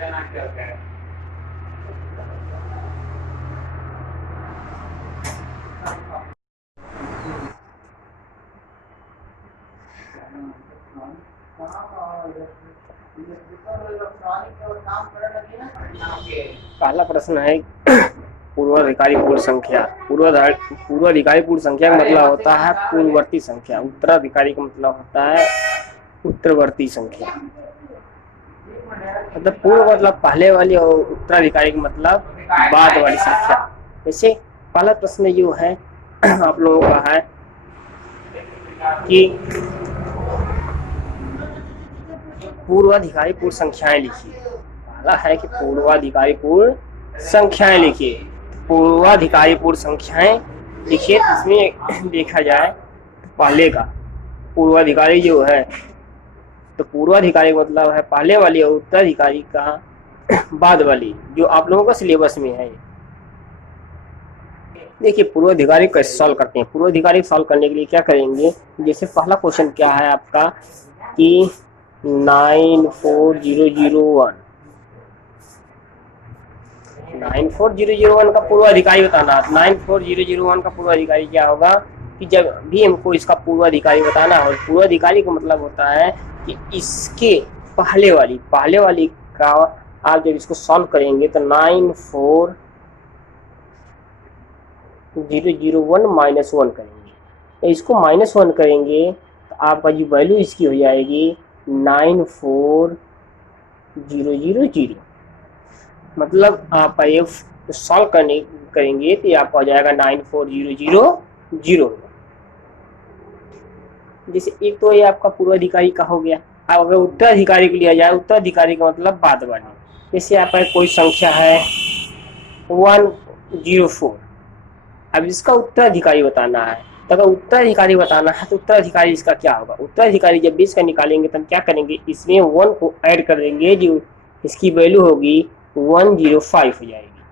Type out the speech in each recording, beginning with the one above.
पहला प्रश्न है पूर्वाधिकारी पूर्ण संख्या। पूर्वाधिकारी पूर्ण संख्या का मतलब होता है पूर्ववर्ती संख्या। उत्तराधिकारी का मतलब होता है उत्तरवर्ती संख्या। मतलब पूर्व मतलब पहले वाली और उत्तराधिकारी का मतलब बाद वाली संख्या। जैसे पहला प्रश्न जो है आप लोगों का है कि पूर्वाधिकारी पूर्ण संख्याएं लिखिए। पहला है कि पूर्वाधिकारी पूर्ण संख्याएं लिखिए। पूर्वाधिकारी पूर्ण संख्याएं लिखिए। इसमें देखा जाए पहले का पूर्वाधिकारी जो है, तो पूर्वाधिकारी का मतलब है पहले वाली और उत्तराधिकारी का बाद वाली, जो आप लोगों का सिलेबस में है। देखिए पूर्वाधिकारी कैसे सॉल्व करते हैं। पूर्वाधिकारी सॉल्व करने के लिए क्या करेंगे, जैसे पहला क्वेश्चन क्या है आपका कि 94001 का पूर्वाधिकारी बताना। 94001 का पूर्वाधिकारी क्या होगा कि जब भी हमको इसका पूर्वाधिकारी बताना हो, पूर्वाधिकारी का मतलब होता है कि इसके पहले वाली का आप जब इसको सॉल्व करेंगे तो 94001 -1 करेंगे, इसको -1 करेंगे तो आपका जो वैल्यू इसकी हो जाएगी 94000। मतलब आप ये सॉल्व करेंगे तो आपका हो जाएगा 94000। जैसे एक तो ये आपका पूर्वाधिकारी का हो गया। अब अगर उत्तराधिकारी को लिया जाए, उत्तराधिकारी का मतलब बाद वाली। जैसे आपका कोई संख्या है 104, अब इसका उत्तराधिकारी बताना है। तो अगर उत्तराधिकारी बताना है तो उत्तराधिकारी इसका क्या होगा, उत्तराधिकारी जब 20 का निकालेंगे तो हम क्या करेंगे, इसमें 1 को ऐड कर देंगे, जो इसकी वैल्यू होगी 105 हो जाएगी।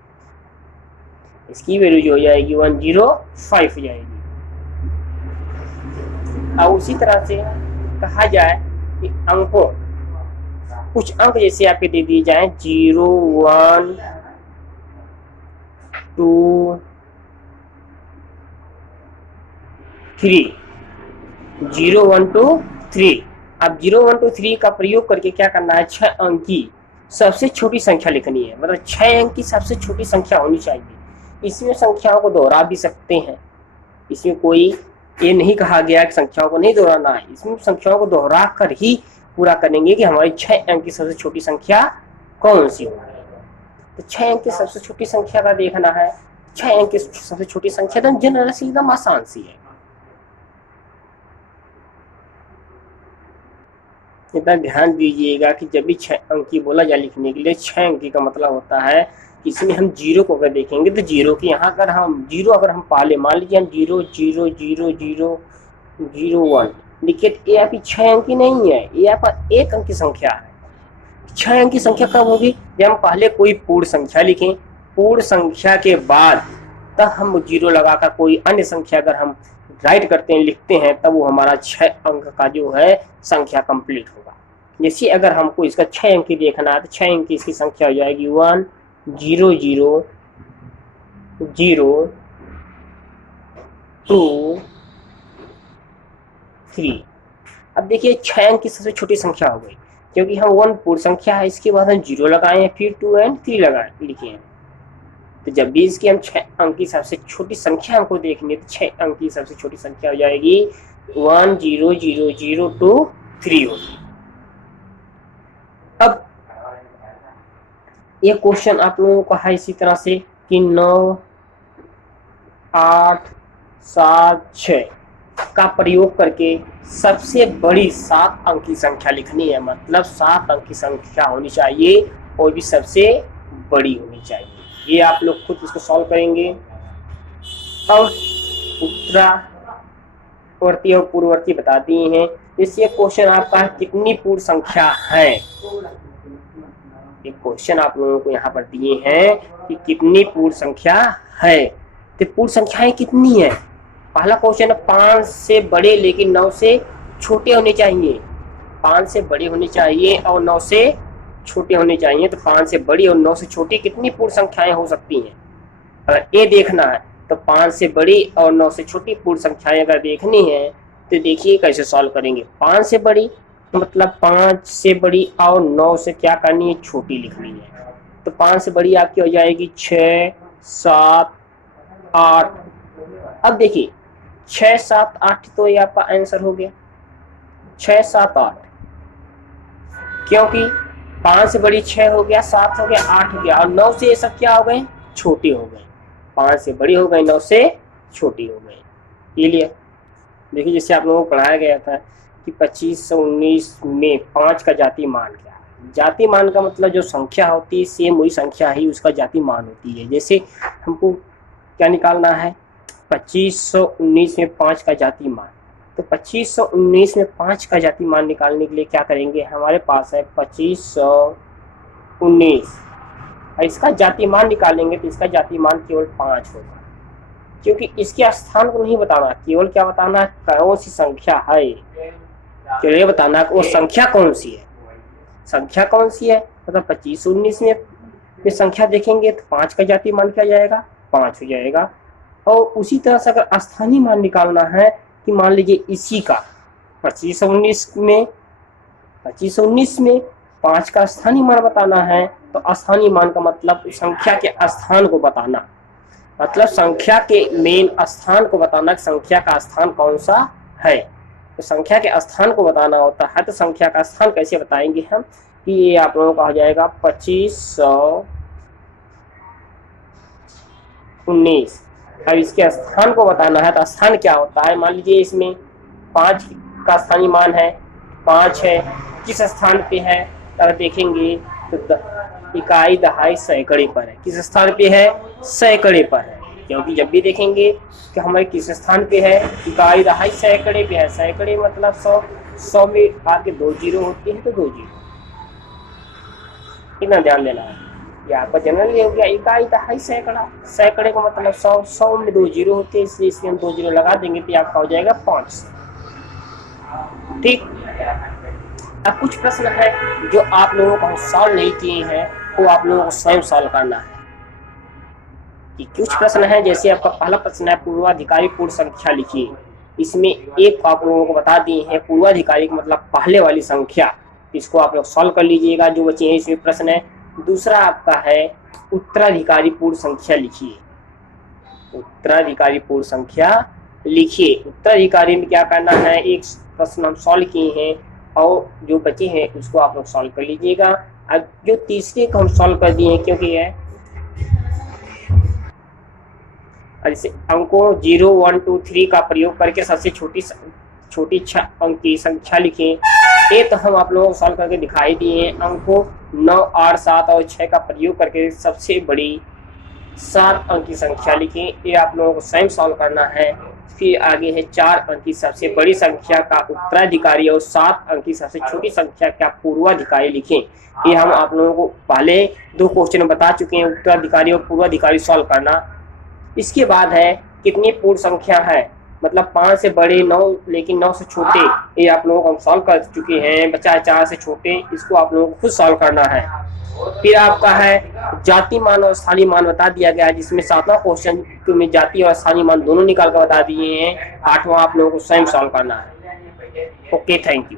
इसकी वैल्यू जो हो जाएगी 105 हो जाएगी। अब उसी तरह से कहा जाए कि अंकों, कुछ अंक जैसे आपके दे दिए जाए 0 1 2 3, 0 1 2 3। अब 0 1 2 3 का प्रयोग करके क्या करना है, 6 अंक की सबसे छोटी संख्या लिखनी है। मतलब 6 अंक की सबसे छोटी संख्या होनी चाहिए। इसमें संख्याओं को दोहरा भी सकते हैं, इसमें कोई ये नहीं कहा गया कि संख्याओं को नहीं दोहराना है। इसमें संख्याओं को दोहरा कर ही पूरा करेंगे कि हमारी 6 अंक की सबसे छोटी संख्या कौन सी होगी। तो 6 अंक की सबसे छोटी संख्या का देखना है। 6 अंक की सबसे छोटी संख्या तो जनरल सी एकदम आसान सी है। इतना ध्यान दीजिएगा कि जब भी 6 अंकी बोला जाए लिखने के लिए, 6 अंकी का मतलब होता है कि इसमें हम जीरो को अगर देखेंगे तो जीरो के यहाँ अगर हम जीरो अगर हम पहले मान लीजिए हम 0 0 0 0 0 1 लिखे तो ये आपकी 6 अंकी नहीं है, ये आपका 1 अंक की संख्या है। 6 अंक की संख्या कब होगी, जब हम पहले कोई पूर्ण संख्या लिखें, पूर्ण संख्या के बाद तब हम जीरो लगाकर कोई अन्य संख्या अगर हम राइट करते हैं, लिखते हैं, तब वो हमारा 6 अंक का जो है संख्या कंप्लीट होगा। जैसे अगर हमको इसका 6 अंक देखना है तो 6 अंक की इसकी संख्या हो जाएगी 1 0 0 0 2 3। अब देखिए 6 अंक की सबसे छोटी संख्या हो गई, क्योंकि हम 1 पूर्ण संख्या है, इसके बाद हम 0 लगाए हैं, फिर 2 एंड 3 लगाए लिखे हैं। तो जब भी इसकी हम 6 अंक की सबसे छोटी संख्या हमको देखनी है तो 6 अंक की सबसे छोटी संख्या हो जाएगी 1 0 0 0 2 3 होगी। अब ये क्वेश्चन आप लोगों का है इसी तरह से कि 9 8 7 6 का प्रयोग करके सबसे बड़ी 7 अंक की संख्या लिखनी है। मतलब 7 अंक की संख्या होनी चाहिए और भी सबसे बड़ी होनी चाहिए। ये आप लोग खुद इसको सॉल्व करेंगे। अब उत्तरावर्ती और पूर्ववर्ती बता दिए हैं। इससे क्वेश्चन आपका कितनी पूर्ण संख्या है, एक क्वेश्चन आप लोगों को यहाँ पर दिए हैं कि कितनी पूर्ण संख्या है। तो पूर्ण संख्याएं कितनी है, पहला क्वेश्चन 5 से बड़े लेकिन 9 से छोटे होने चाहिए। 5 से बड़े होने चाहिए और 9 से छोटे होने चाहिए, तो 5 से बड़ी और 9 से छोटी कितनी पूर्ण संख्याएं हो सकती हैं? अगर ये देखना है तो 5 से बड़ी और 9 से छोटी पूर्ण संख्याएं अगर देखनी है तो देखिए कैसे सॉल्व करेंगे। 5 से बड़ी तो मतलब 5 से बड़ी और 9 से क्या करनी है, छोटी लिखनी है। तो 5 से बड़ी आपकी हो जाएगी 6, 7, 8। अब देखिए 6, 7, 8 तो ये आपका आंसर हो गया 6, 7, 8, क्योंकि 5 से बड़ी 6 हो गया, 7 हो गया, 8 हो गया और 9 से ये सब क्या हो गए, छोटे हो गए। 5 से बड़ी हो गई, 9 से छोटी हो गई। ये लिया। देखिए जैसे आप लोगों को पढ़ाया गया था कि 2519 में 5 का जाति मान क्या है। जाति मान का मतलब जो संख्या होती है सेम वही संख्या ही उसका जाति मान होती है। जैसे हमको क्या निकालना है, 2519 में 5 का जाति मान। तो 2519 में 5 का जाति मान निकालने के लिए क्या करेंगे, हमारे पास है 2519, इसका जाति मान निकालेंगे तो इसका जाति मान केवल 5 होगा, क्योंकि इसके स्थान को नहीं बताना, केवल क्या बताना है, कौन सी संख्या है, केवल ये बताना है वो संख्या कौन सी है। संख्या कौन सी है मतलब 2519 में संख्या देखेंगे तो 5 का जाति मान क्या जाएगा, 5 हो जाएगा। और उसी तरह से अगर स्थानीय मान निकालना है कि मान लीजिए इसी का 2519 में 5 का स्थानीय मान बताना है, तो स्थानीय मान का मतलब संख्या के स्थान को बताना, मतलब संख्या के मेन स्थान को बताना कि संख्या का स्थान कौन सा है। तो संख्या के स्थान को बताना होता है, तो संख्या का स्थान कैसे बताएंगे हम कि ये आप लोगों का हो जाएगा 2519। अब इसके स्थान को बताना है तो स्थान क्या होता है, मान लीजिए इसमें 5 का स्थानीय मान है, 5 है, किस स्थान पे है अगर देखेंगे तो इकाई, दहाई, सैकड़े पर है। किस स्थान पे है, सैकड़े पर है, क्योंकि जब भी देखेंगे कि हमारे किस स्थान पे है, इकाई, दहाई, सैकड़े पे है। सैकड़े मतलब 100, 100 में आके 2 जीरो होते हैं तो 2 जीरो, इतना ध्यान देना है। ये आपका जनरली हो गया इकाई, दहाई, सैकड़ा। सैकड़े का मतलब 100, 100 में 2 जीरो होते हैं, इसलिए इसमें हम 2 जीरो लगा देंगे तो आपका हो जाएगा 5। ठीक। अब कुछ प्रश्न है जो आप लोगों को सॉल्व नहीं किए हैं, वो आप लोगों को स्वयं सॉल्व करना है। कि कुछ प्रश्न है, जैसे आपका पहला प्रश्न है पूर्वाधिकारी पूर्ण संख्या लिखिए। इसमें एक आप लोगों को बता दिए हैं पूर्वाधिकारी का मतलब पहले वाली संख्या, इसको आप लोग सॉल्व कर लीजिएगा जो बचे हैं। इसमें प्रश्न है दूसरा आपका है उत्तराधिकारी पूर्ण संख्या लिखिए। उत्तराधिकारी पूर्ण संख्या लिखिए। उत्तराधिकारी में क्या करना है, एक प्रश्न हम सॉल्व किए हैं और जो बचे हैं उसको आप लोग सॉल्व कर लीजिएगा। अब जो तीसरे को हम सॉल्व कर दिए हैं, क्योंकि है जैसे अंकों 0, 1, 2, 3 का प्रयोग करके सबसे छोटी 6 अंक की संख्या लिखें। ये तो हम आप लोगों को सॉल्व करके दिखाई दिए हैं। अंकों 9, 8, 7 और 6 का प्रयोग करके सबसे बड़ी 7 अंक की संख्या लिखें। ये आप लोगों को स्वयं सॉल्व करना है। फिर आगे है 4 अंक की सबसे बड़ी संख्या का उत्तराधिकारी और 7 अंक की सबसे छोटी संख्या का पूर्वाधिकारी लिखें। ये हम आप लोगों को पहले 2 क्वेश्चन बता चुके हैं, उत्तराधिकारी और पूर्वाधिकारी सॉल्व करना। इसके बाद है कितनी पूर्ण संख्या है, मतलब 5 से बड़े 9 लेकिन 9 से छोटे, ये आप लोगों को हम सॉल्व कर चुके हैं। बचा 4 से छोटे, इसको आप लोगों को खुद सॉल्व करना है। फिर आपका है जाति मान और स्थानीय मान बता दिया गया है, जिसमें 7वां क्वेश्चन में जाति और स्थानीय मान दोनों निकाल कर बता दिए हैं। 8वां आप लोगों को स्वयं सॉल्व करना है। Okay, thank you.